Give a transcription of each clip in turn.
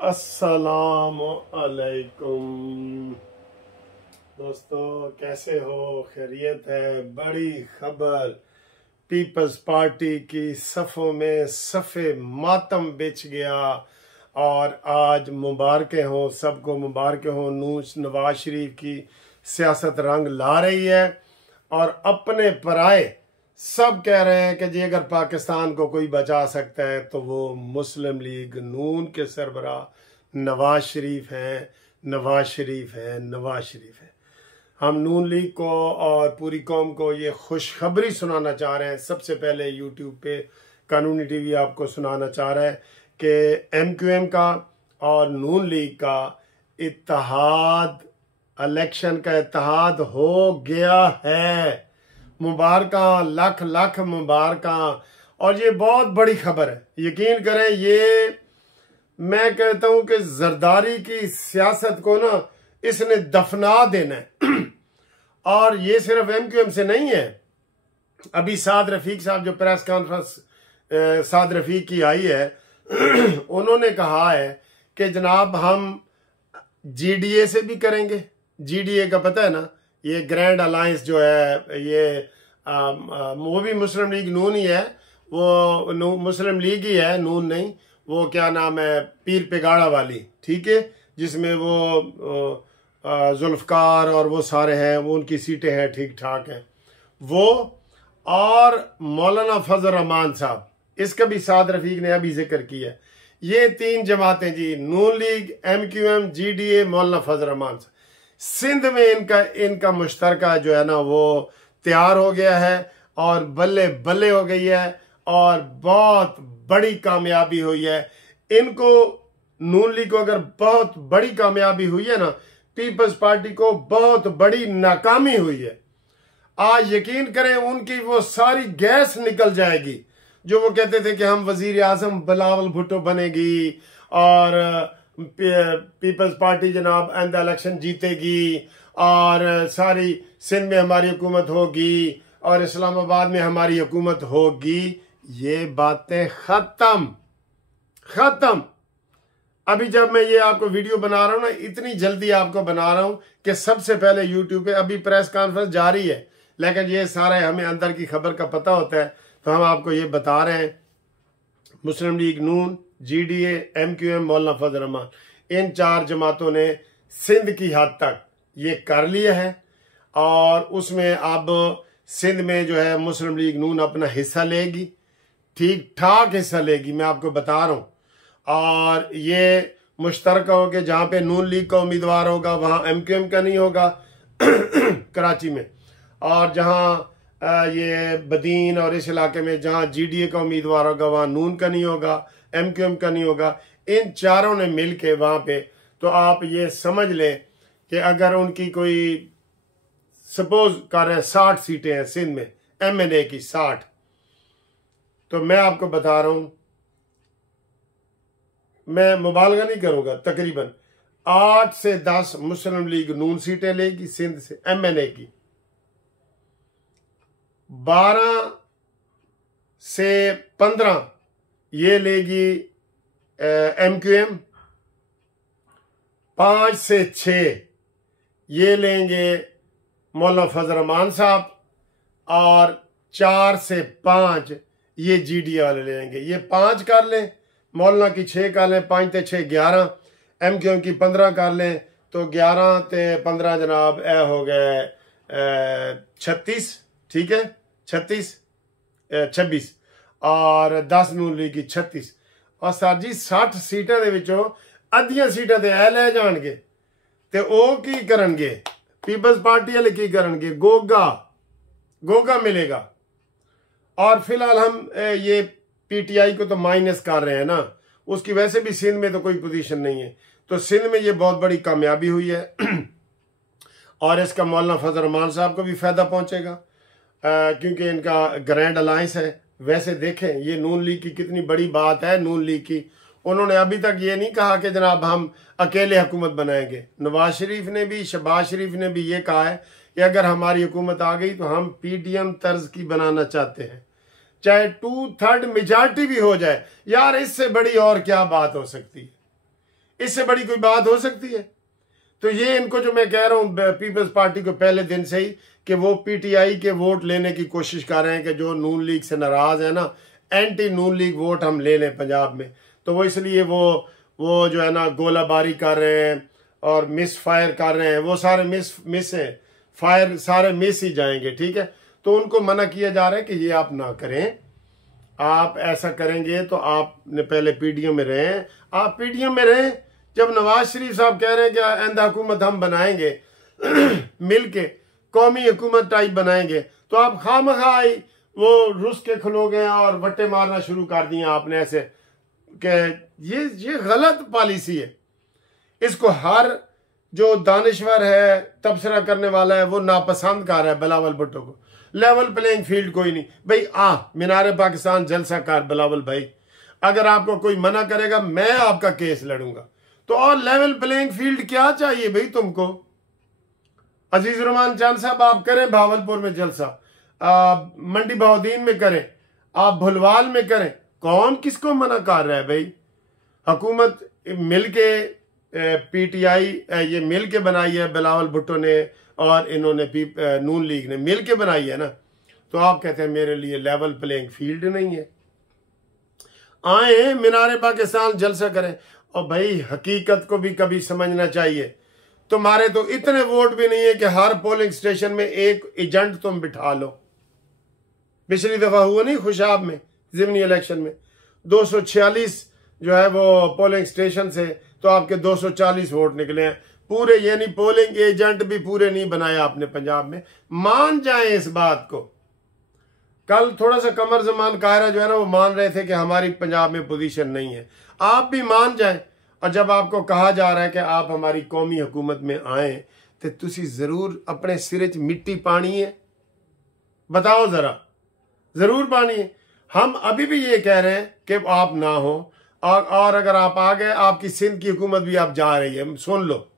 अस्सलाम अलैकुम दोस्तों, कैसे हो? खैरियत है? बड़ी खबर, पीपल्स पार्टी की सफ़ों में सफ़े मातम बिछ गया और आज मुबारकें हो, सबको मुबारकें हो। नवाज शरीफ की सियासत रंग ला रही है और अपने पराए सब कह रहे हैं कि जी अगर पाकिस्तान को कोई बचा सकता है तो वो मुस्लिम लीग नून के सरबराह नवाज शरीफ हैं, नवाज शरीफ हैं, नवाज शरीफ हैं। हम नून लीग को और पूरी कौम को ये खुशखबरी सुनाना चाह रहे हैं। सबसे पहले यूट्यूब पे कानूनी टीवी आपको सुनाना चाह रहा है कि MQM का और नून लीग का इत्तेहाद, इलेक्शन का इत्तेहाद हो गया है। मुबारका, लाख लाख मुबारका। और ये बहुत बड़ी खबर है, यकीन करें। ये मैं कहता हूं कि जरदारी की सियासत को ना इसने दफना देना है। और ये सिर्फ MQM से नहीं है। अभी साद रफीक साहब जो प्रेस कॉन्फ्रेंस साद रफीक की आई है उन्होंने कहा है कि जनाब हम GDA से भी करेंगे। GDA का पता है ना, ये ग्रैंड अलायंस जो है ये वो भी मुस्लिम लीग नून ही है, वो मुस्लिम लीग ही है, नून नहीं। वो क्या नाम है, पीर पिगाड़ा वाली, ठीक है, जिसमें वो जुल्फकार और वो सारे हैं, वो उनकी सीटें हैं, ठीक ठाक हैं वो। और मौलाना फजल रहमान साहब, इसका भी साद रफीक ने अभी जिक्र किया। ये तीन जमातें जी, नून लीग, MQM, GDA, मौलाना फजल रहमान साहब। सिंध में इनका मुश्तरका जो है ना वो तैयार हो गया है और बल्ले बल्ले हो गई है और बहुत बड़ी कामयाबी हुई है। इनको नून लीग को अगर बहुत बड़ी कामयाबी हुई है ना, पीपल्स पार्टी को बहुत बड़ी नाकामी हुई है। आज यकीन करें उनकी वो सारी गैस निकल जाएगी जो वो कहते थे कि हम वजीर आजम बिलावल भुट्टो बनेगी और पीपल्स पार्टी जनाब आइंदा इलेक्शन जीतेगी और सारी सिंध में हमारी हुकूमत होगी और इस्लामाबाद में हमारी हुकूमत होगी। ये बातें खत्म। अभी जब मैं ये आपको वीडियो बना रहा हूं ना, इतनी जल्दी आपको बना रहा हूं कि सबसे पहले यूट्यूब पे अभी प्रेस कॉन्फ्रेंस जारी है, लेकिन ये सारे हमें अंदर की खबर का पता होता है तो हम आपको ये बता रहे हैं। मुस्लिम लीग नून, GDA, MQM, मौलाना फजल रहमान, इन चार जमातों ने सिंध की हद तक ये कर लिया है और उसमें अब सिंध में जो है मुस्लिम लीग नून अपना हिस्सा लेगी, ठीक ठाक हिस्सा लेगी, मैं आपको बता रहा हूँ। और ये मुश्तरका हो के जहाँ पे नून लीग का उम्मीदवार होगा वहाँ MQM का नहीं होगा कराची में, और जहाँ ये बदीन और इस इलाके में जहाँ GDA का उम्मीदवार होगा वहाँ नून का नहीं होगा, MQM का नहीं होगा। इन चारों ने मिल के वहाँ पे, तो आप ये समझ लें कि अगर उनकी कोई सपोज कर रहे हैं 60 सीटें हैं सिंध में, MNA की 60, तो मैं आपको बता रहा हूं, मैं मुबालगा नहीं करूंगा, तकरीबन 8 से 10 मुस्लिम लीग नून सीटें लेगी सिंध से MNA की, 12 से 15 ये लेगी MQM, 5 से 6 ये लेंगे मौलाना फजल रहमान साहब और 4 से 5 ये GDA वाले लेंगे। ये 5 कर लें, मौलाना की 6 कर लें, 5 ते 6 11, MQM की 15 कर लें तो 11 ते 15 जनाब ए हो गए 36, ठीक है, 26 और 10 नून लीग की 36। और सर जी 60 सीटां दे विचों अद्धियां सीटां ते ए ले जाणगे ते ओ की करनगे, पीपल्स पार्टी वाले की करनगे, गोगा मिलेगा। और फिलहाल हम ये PTI को तो माइनस कर रहे हैं ना, उसकी वैसे भी सिंध में तो कोई पोजीशन नहीं है, तो सिंध में ये बहुत बड़ी कामयाबी हुई है और इसका मौलाना फजल रहमान साहब को भी फायदा पहुंचेगा क्योंकि इनका ग्रैंड अलायंस है। वैसे देखें ये नून लीग की कितनी बड़ी बात है। नून लीग की उन्होंने अभी तक ये नहीं कहा कि जनाब हम अकेले हुकूमत बनाएंगे। नवाज शरीफ ने भी, शहबाज शरीफ ने भी ये कहा है कि अगर हमारी हुकूमत आ गई तो हम PDM तर्ज की बनाना चाहते हैं, चाहे 2/3 मेजॉरिटी भी हो जाए। यार इससे बड़ी और क्या बात हो सकती है? इससे बड़ी कोई बात हो सकती है? तो ये इनको जो मैं कह रहा हूँ पीपल्स पार्टी को पहले दिन से ही कि वो पीटीआई के वोट लेने की कोशिश कर रहे हैं कि जो नून लीग से नाराज है ना, एंटी नून लीग वोट हम ले लें पंजाब में। तो वो इसलिए वो जो है ना गोलाबारी कर रहे हैं और मिस फायर कर रहे हैं। वो सारे मिस हैं, फायर सारे मिस ही जाएंगे, ठीक है। तो उनको मना किया जा रहा है कि ये आप ना करें। आप ऐसा करेंगे तो आपने पहले पीडीएम में रहें, आप पीडीएम में रहें। जब नवाज शरीफ साहब कह रहे हैं कि आइंदा हुकूमत हम बनाएंगे मिल के कौमी हुकूमत टाइप बनाएंगे, तो आप खामखाई वो रुस के खलोगे और वट्टे मारना शुरू कर दिए आपने ऐसे कि ये गलत पॉलिसी है। इसको हर जो दानिश्वर है, तबसरा करने वाला है, वो नापसंद कर रहा है बिलावल भुट्टो को। लेवल प्लेइंग फील्ड कोई नहीं भाई। मीनारे पाकिस्तान जलसा कर बिलावल भाई, अगर आपको कोई मना करेगा मैं आपका केस लड़ूंगा। तो और लेवल प्लेइंग फील्ड क्या चाहिए भाई तुमको? अजीज रहमान चांद साहब आप करें भावलपुर में जलसा, मंडी बहाउद्दीन में करें, आप भुलवाल में करें, कौन किसको मना कर रहा है भाई? हुकूमत मिलके पीटीआई ये मिल के बनाई है, बिलावल भुट्टो ने और इन्होंने नून लीग ने मिल के बनाई है ना। तो आप कहते हैं मेरे लिए लेवल प्लेइंग फील्ड नहीं है। आए मीनारे पाकिस्तान जलसा करें। और भाई हकीकत को भी कभी समझना चाहिए। तुम्हारे तो इतने वोट भी नहीं है कि हर पोलिंग स्टेशन में एक एजेंट तुम बिठा लो। पिछली दफा हुआ नहीं खुशाब में जिमनी इलेक्शन में 246 जो है वो पोलिंग स्टेशन से, तो आपके 240 वोट निकले हैं पूरे। यानी पोलिंग एजेंट भी पूरे नहीं बनाया आपने पंजाब में। मान जाए इस बात को। कल थोड़ा सा कमर जमान कायरा जो है ना वो मान रहे थे कि हमारी पंजाब में पोजीशन नहीं है। आप भी मान जाएं। और जब आपको कहा जा रहा है कि आप हमारी कौमी हुकूमत में आए तो तुसी जरूर अपने सिरे च मिट्टी पानी है, बताओ जरा, जरूर पानी है। हम अभी भी ये कह रहे हैं कि आप ना हो, और अगर आप आ गए आपकी सिंध की हुकूमत भी आप जा रही है। सुन लो,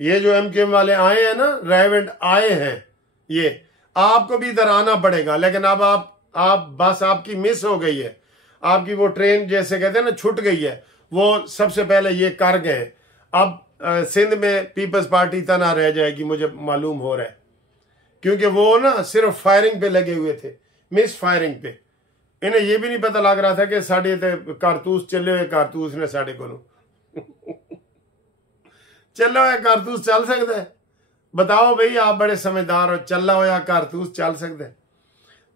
ये जो एमकेएम वाले आए हैं ना, रेवेंट आए हैं, ये आपको भी इधर आना पड़ेगा। लेकिन अब आप बस आपकी मिस हो गई है, आपकी वो ट्रेन जैसे कहते हैं ना छूट गई है। वो सबसे पहले ये कर गए। अब सिंध में पीपल्स पार्टी तना रह जाएगी, मुझे मालूम हो रहा है, क्योंकि वो ना सिर्फ फायरिंग पे लगे हुए थे, मिस फायरिंग पे। इन्हें ये भी नहीं पता लग रहा था कि साढ़े कारतूस चले हुए कारतूस ने साढ़े को चला हुआ कारतूस चल सकता है? बताओ भाई, आप बड़े समझदार हो, चला हुआ कारतूस चल सकता है?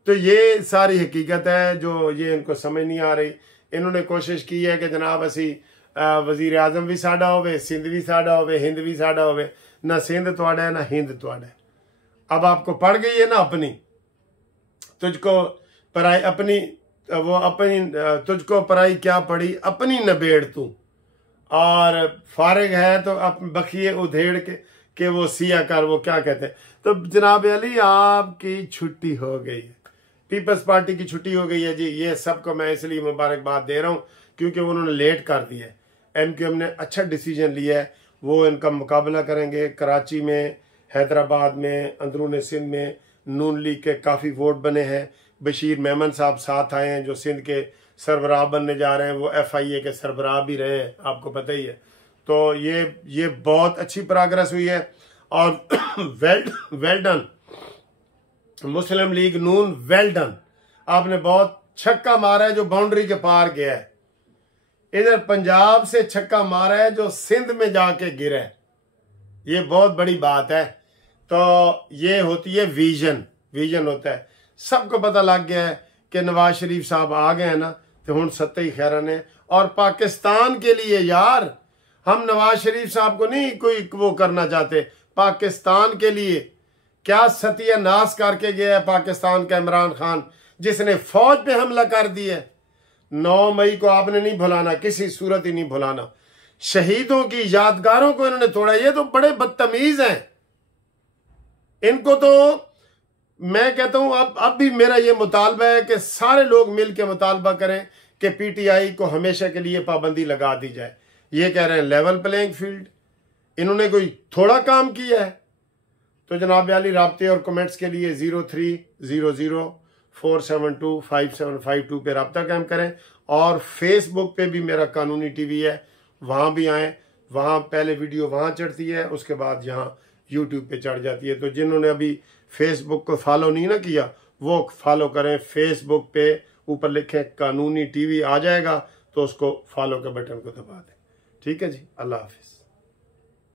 तो ये सारी हकीकत है जो ये इनको समझ नहीं आ रही। इन्होंने कोशिश की है कि जनाब असी वजीर आजम भी साडा होवे, सिंध भी साडा होवे, हिंद भी साडा होवे। ना सिंध तुहाडा है ना हिंद तुहाडा है। अब आपको पड़ गई है ना अपनी, तुझको पराई अपनी, वो अपनी तुझको पराई क्या पड़ी अपनी नबेड़ तू। और फारिग है तो अब बखिए उधेड़ के वो सिया कर, वो क्या कहते हैं। तो जनाब अली आपकी छुट्टी हो गई है, पीपल्स पार्टी की छुट्टी हो गई है जी। ये सबको मैं इसलिए मुबारकबाद दे रहा हूँ क्योंकि उन्होंने लेट कर दिया है। एमक्यूएम ने अच्छा डिसीजन लिया है। वो इनका मुकाबला करेंगे कराची में, हैदराबाद में, अंदरून सिंध में नून लीग के काफ़ी वोट बने हैं। बशीर मेमन साहब साथ आए हैं जो सिंध के सरबराह बनने जा रहे हैं। वो FIA के सरबराह भी रहे हैं, आपको पता ही है। तो ये बहुत अच्छी प्रोग्रेस हुई है। और वेल डन मुस्लिम लीग नून, वेल डन। आपने बहुत छक्का मारा है जो बाउंड्री के पार गया है। इधर पंजाब से छक्का मारा है जो सिंध में जाके गिरा है। ये बहुत बड़ी बात है। तो ये होती है विजन होता है। सबको पता लग गया है कि नवाज शरीफ साहब आ गए हैं ना, तो हुण सत्ते ही खैर ने। और पाकिस्तान के लिए यार, हम नवाज शरीफ साहब को नहीं कोई वो करना चाहते, पाकिस्तान के लिए। क्या सत्यानाश करके गया है पाकिस्तान का इमरान खान, जिसने फौज पे हमला कर दिया। 9 मई को आपने नहीं भुलाना, किसी सूरत ही नहीं भुलाना। शहीदों की यादगारों को इन्होंने तोड़ा। ये तो बड़े बदतमीज हैं। इनको तो मैं कहता हूं अब भी मेरा ये मुतालबा है कि सारे लोग मिल के मुतालबा करें कि PTI को हमेशा के लिए पाबंदी लगा दी जाए। ये कह रहे हैं लेवल प्लेइंग फील्ड। इन्होंने कोई थोड़ा काम किया है? तो जनाब अली राब्ते और कमेंट्स के लिए 030047255752 पे रब्ता कायम करें। और फेसबुक पे भी मेरा कानूनी TV है, वहाँ भी आएँ। वहाँ पहले वीडियो वहाँ चढ़ती है, उसके बाद यहाँ यूट्यूब पे चढ़ जाती है। तो जिन्होंने अभी फेसबुक को फॉलो नहीं ना किया वो फॉलो करें। फेसबुक पे ऊपर लिखें कानूनी टीवी आ जाएगा, तो उसको फॉलो के बटन को दबा दें। ठीक है जी, अल्लाह हाफिज़।